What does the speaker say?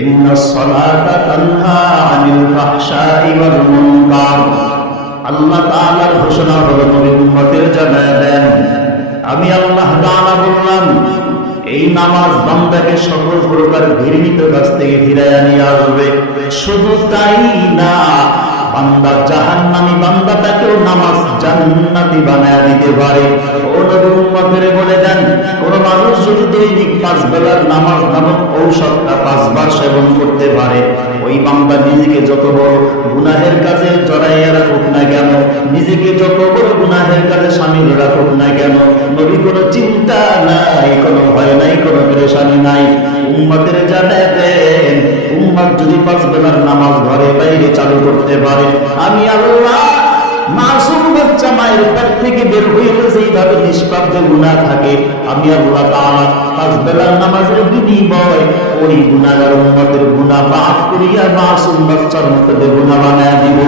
ইন্নাস সালাতা তানহা আনিল ফাহশাই ওয়াল মুনকার। আল্লাহ তাআলার ঘোষণা হলো নবী উম্মতের জানায় দেন, আমি আল্লাহ তাআলা বললাম এই নামাজ বান্দাকে সকল প্রকার ঘৃণিত কাজ থেকে ফিরাইয়া নিয়ে আসবে। শুধু তাই না, বান্দা জাহান্নামী বান্দাটাকেও নামাজ জান্নাতি বানায়া দিতে পারে। ও নবী উম্মতের বলে দেন, কোন মানুষ যদি দৈনিক 5 বেলার নামাজ নামক ঔষধটা 5 বার সেবন করতে পারে, ওই বান্দা নিজেকে যত বড় গুনাহের কাজে জড়াইয়া রাখুক না কেন, নিজেকে যত বড় গুনাহের কাজে শামিল রাখুক না কেন, নবী কোনো চিন্তা নাই, কোনো ভয় নাই, কোনো পেরেশানি নাই। উম্মতের জানায় দেন, উম্মত যদি 5 বেলার নামাজ ঘরে বাইরে চালু করতে পারে, আমি আল্লাহ মাসুম বাচ্চা মায়ের পেট থেকে বের হয়ে যেইভাবে নিষ্পাপ গুনাহ থাকে, আমি আল্লাহ তাআলা 5 বেলার নামাজের বিনিময় ওই গুনাহগার উম্মতের গুনাহ মাফ করিয়া মাসুম বাচ্চার মতো গুনাহ বানায়া দিব।